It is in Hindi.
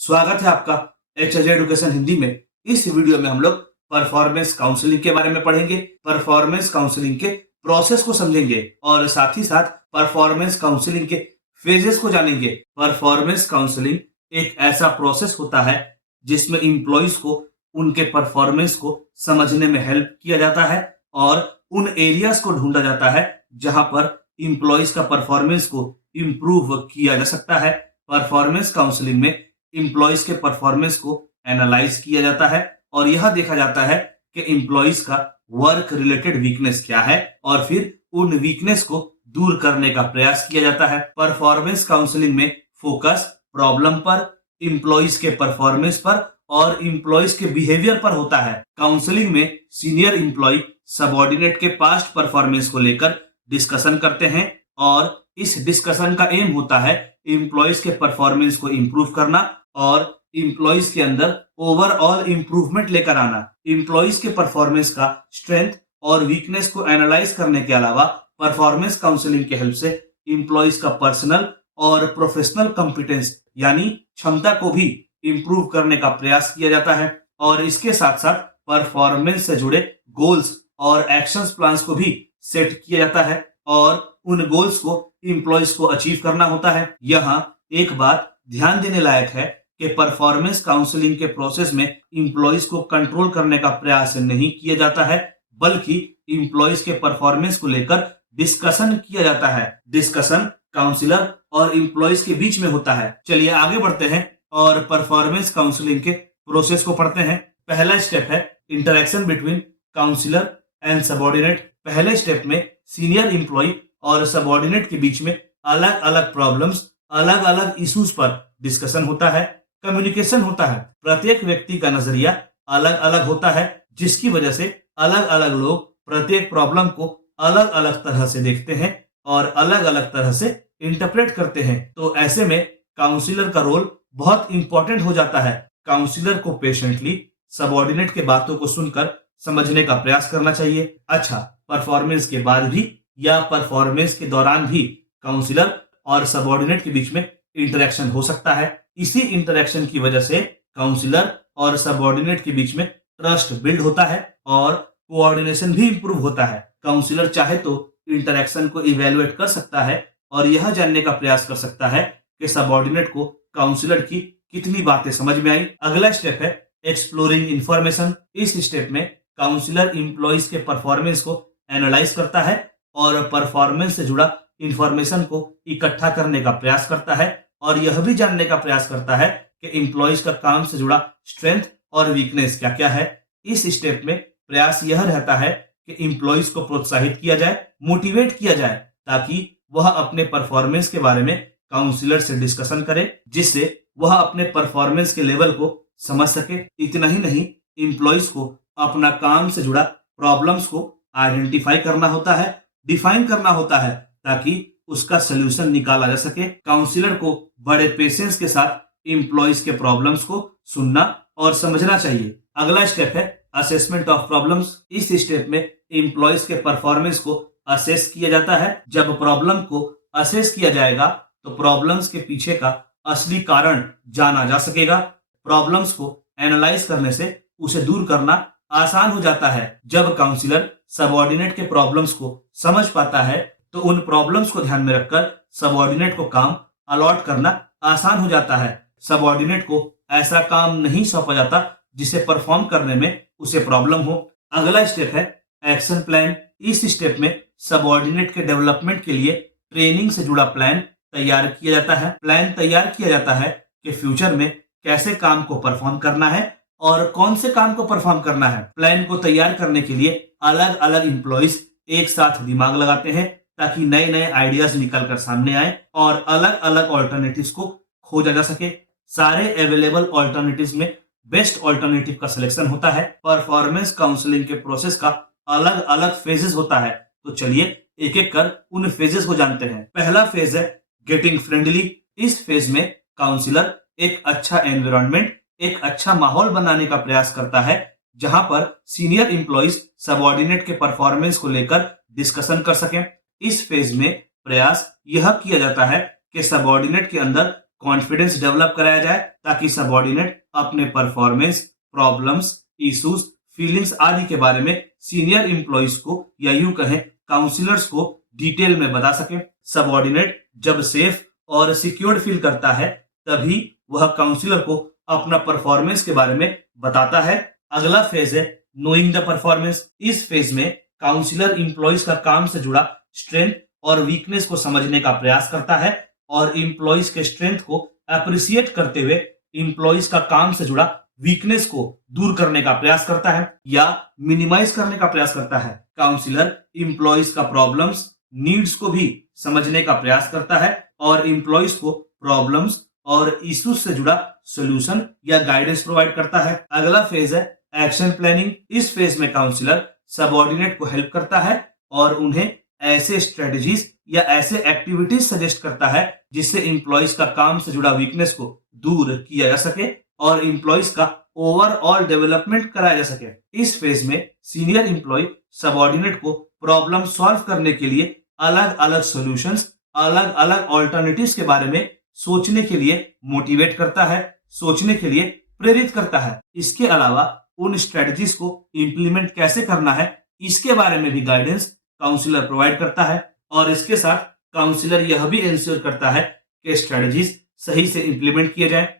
स्वागत है आपका एचएज एडुकेशन हिंदी में। इस वीडियो में हम लोग परफॉर्मेंस काउंसलिंग के बारे में पढ़ेंगे, परफॉर्मेंस काउंसलिंग के प्रोसेस को समझेंगे और साथ ही साथ परफॉर्मेंस काउंसलिंग के फेजेस को जानेंगे। परफॉर्मेंस काउंसलिंग एक ऐसा प्रोसेस होता है जिसमें इंप्लॉइज को उनके परफॉर्मेंस को समझने में हेल्प किया जाता है और उन एरियाज को ढूंढा जाता है जहां पर इंप्लॉइज का परफॉर्मेंस को इम्प्रूव किया जा सकता है। परफॉर्मेंस काउंसलिंग में इंप्लॉइज के परफॉर्मेंस को एनालाइज किया जाता है और यह देखा जाता है कि इंप्लॉइज का वर्क रिलेटेड वीकनेस क्या है और फिर उन वीकनेस को दूर करने का प्रयास किया जाता है। परफॉर्मेंस काउंसलिंग में फोकस प्रॉब्लम पर, इंप्लॉइज के परफॉर्मेंस पर और इंप्लॉइज के बिहेवियर पर होता है। काउंसलिंग में सीनियर इंप्लॉय सबऑर्डिनेट के पास्ट परफॉर्मेंस को लेकर डिस्कशन करते हैं और इस डिस्कशन का एम होता है इंप्लॉइज के परफॉर्मेंस को इंप्रूव करना और इंप्लॉइज के अंदर ओवरऑल इंप्रूवमेंट लेकर आना। इंप्लॉइज के परफॉर्मेंस का स्ट्रेंथ और वीकनेस को एनालाइज करने के अलावा परफॉर्मेंस काउंसलिंग के हेल्प से इंप्लॉइज का पर्सनल और प्रोफेशनल कॉम्पिटेंस यानी क्षमता को भी इंप्रूव करने का प्रयास किया जाता है और इसके साथ साथ परफॉर्मेंस से जुड़े गोल्स और एक्शंस प्लान्स को भी सेट किया जाता है और उन गोल्स को इंप्लॉइज को अचीव करना होता है। यहाँ एक बात ध्यान देने लायक है कि परफॉर्मेंस काउंसलिंग के प्रोसेस में इंप्लॉइज को कंट्रोल करने का प्रयास नहीं किया जाता है, बल्कि इंप्लॉइज के परफॉर्मेंस को लेकर डिस्कशन किया जाता है। डिस्कशन काउंसलर और इंप्लॉइज के बीच में होता है। चलिए आगे बढ़ते हैं और परफॉर्मेंस काउंसलिंग के प्रोसेस को पढ़ते हैं। पहला स्टेप है interaction between counsellor and subordinate. पहले स्टेप में सीनियर इंप्लॉय और सबऑर्डिनेट के बीच में अलग अलग प्रॉब्लम्स, अलग अलग इश्यूज पर डिस्कशन होता है, कम्युनिकेशन होता है। प्रत्येक व्यक्ति का नजरिया अलग अलग होता है जिसकी वजह से अलग अलग लोग प्रत्येक प्रॉब्लम को अलग अलग तरह से देखते हैं और अलग अलग तरह से इंटरप्रेट करते हैं। तो ऐसे में काउंसलर का रोल बहुत इंपॉर्टेंट हो जाता है। काउंसलर को पेशेंटली सबऑर्डिनेट के बातों को सुनकर समझने का प्रयास करना चाहिए। अच्छा, परफॉर्मेंस के बाद भी या परफॉर्मेंस के दौरान भी काउंसलर और सबऑर्डिनेट के बीच में इंटरेक्शन हो सकता है। इसी इंटरेक्शन की वजह से काउंसलर और सबऑर्डिनेट के बीच में ट्रस्ट बिल्ड होता है और कोऑर्डिनेशन भी इंप्रूव होता है। काउंसलर चाहे तो इंटरेक्शन को इवेलुएट कर सकता है और यह जानने का प्रयास कर सकता है कि सबऑर्डिनेट को काउंसलर की कितनी बातें समझ में आई। अगला स्टेप है एक्सप्लोरिंग इंफॉर्मेशन। इस स्टेप में काउंसलर इंप्लॉइज के परफॉर्मेंस को एनालाइज करता है और परफॉर्मेंस से जुड़ा इंफॉर्मेशन को इकट्ठा करने का प्रयास करता है और यह भी जानने का प्रयास करता है कि इंप्लॉइज का काम से जुड़ा स्ट्रेंथ और वीकनेस क्या क्या है। इस स्टेप में प्रयास यह रहता है कि इंप्लॉइज को प्रोत्साहित किया जाए, मोटिवेट किया जाए ताकि वह अपने परफॉर्मेंस के बारे में काउंसलर से डिस्कशन करे, जिससे वह अपने परफॉर्मेंस के लेवल को समझ सके। इतना ही नहीं, इंप्लॉइज को अपना काम से जुड़ा प्रॉब्लम्स को आइडेंटिफाई करना होता है, डिफाइन करना होता है ताकि उसका सोल्यूशन निकाला जा सके। काउंसलर को बड़े पेशेंस के साथ इंप्लॉइज के प्रॉब्लम्स को सुनना और समझना चाहिए। अगला स्टेप है असेसमेंट ऑफ प्रॉब्लम्स। इस स्टेप में इंप्लॉइज के परफॉर्मेंस को असेस किया जाता है। जब प्रॉब्लम को असेस किया जाएगा तो प्रॉब्लम्स के पीछे का असली कारण जाना जा सकेगा। प्रॉब्लम्स को एनालाइज करने से उसे दूर करना आसान हो जाता है। जब काउंसलर सबऑर्डिनेट के प्रॉब्लम्स को समझ पाता है तो उन प्रॉब्लम्स को ध्यान में रखकर सबऑर्डिनेट को काम अलॉट करना आसान हो जाता है। सबऑर्डिनेट को ऐसा काम नहीं सौंपा जाता जिसे परफॉर्म करने में उसे प्रॉब्लम हो। अगला स्टेप है एक्शन प्लान। इस स्टेप में सबऑर्डिनेट के डेवलपमेंट के लिए ट्रेनिंग से जुड़ा प्लान तैयार किया जाता है। प्लान तैयार किया जाता है कि फ्यूचर में कैसे काम को परफॉर्म करना है और कौन से काम को परफॉर्म करना है। प्लान को तैयार करने के लिए अलग अलग इंप्लॉइज एक साथ दिमाग लगाते हैं ताकि नए नए आइडियाज निकल कर सामने आए और अलग अलग ऑल्टरनेटिव्स को खोजा जा सके। सारे अवेलेबल ऑल्टरनेटिव्स में बेस्ट ऑल्टरनेटिव का सिलेक्शन होता है। परफॉर्मेंस काउंसलिंग के प्रोसेस का अलग अलग फेजेस होता है, तो चलिए एक एक कर उन फेजेस को जानते हैं। पहला फेज है गेटिंग फ्रेंडली। इस फेज में काउंसलर एक अच्छा एनवायरनमेंट, एक अच्छा माहौल बनाने का प्रयास करता है जहां पर सीनियर इंप्लॉइज सबऑर्डिनेट के परफॉर्मेंस को लेकर डिस्कशन कर सकें। इस फेज में प्रयास यह किया जाता है कि सबऑर्डिनेट के अंदर कॉन्फिडेंस डेवलप कराया जाए ताकि सबऑर्डिनेट अपने परफॉर्मेंस, प्रॉब्लम्स, इश्यूज, फीलिंग्स आदि के बारे में सीनियर इंप्लॉइज को या यूं कहें काउंसलर्स को डिटेल में बता सके। सबऑर्डिनेट जब सेफ और सिक्योर्ड फील करता है तभी वह काउंसलर को अपना परफॉर्मेंस के बारे में बताता है। अगला फेज है नोइंग द परफॉर्मेंस। इस फेज में काउंसलर इंप्लॉइज का काम से जुड़ा स्ट्रेंथ और वीकनेस को समझने का प्रयास करता है और इंप्लॉइज के स्ट्रेंथ को अप्रिशिएट करते हुए इंप्लॉइज का काम से जुड़ा वीकनेस को दूर करने का प्रयास करता है या मिनिमाइज करने का प्रयास करता है। काउंसलर इंप्लॉइज का प्रॉब्लम्स, नीड्स को भी समझने का प्रयास करता है और इंप्लॉइज को प्रॉब्लम्स और इश्यूज से जुड़ा सॉल्यूशन या गाइडेंस प्रोवाइड करता है। अगला फेज है एक्शन प्लानिंग। इस फेज में काउंसलर सबऑर्डिनेट को हेल्प करता है और उन्हें ऐसे स्ट्रेटजीज या ऐसे एक्टिविटीज सजेस्ट करता है जिससे इंप्लॉइज का काम से जुड़ा वीकनेस को दूर किया जा सके और इंप्लॉइज का ओवरऑल डेवलपमेंट कराया जा सके। इस फेज में सीनियर इंप्लॉय सबऑर्डिनेट को प्रॉब्लम सॉल्व करने के लिए अलग अलग सॉल्यूशंस, अलग अलग ऑल्टरनेटिव्स के बारे में सोचने के लिए मोटिवेट करता है, सोचने के लिए प्रेरित करता है। इसके अलावा उन स्ट्रेटजीज को इंप्लीमेंट कैसे करना है इसके बारे में भी गाइडेंस काउंसलर प्रोवाइड करता है और इसके साथ काउंसलर यह भी इंश्योर करता है कि स्ट्रेटजीज सही से इंप्लीमेंट किए जाए।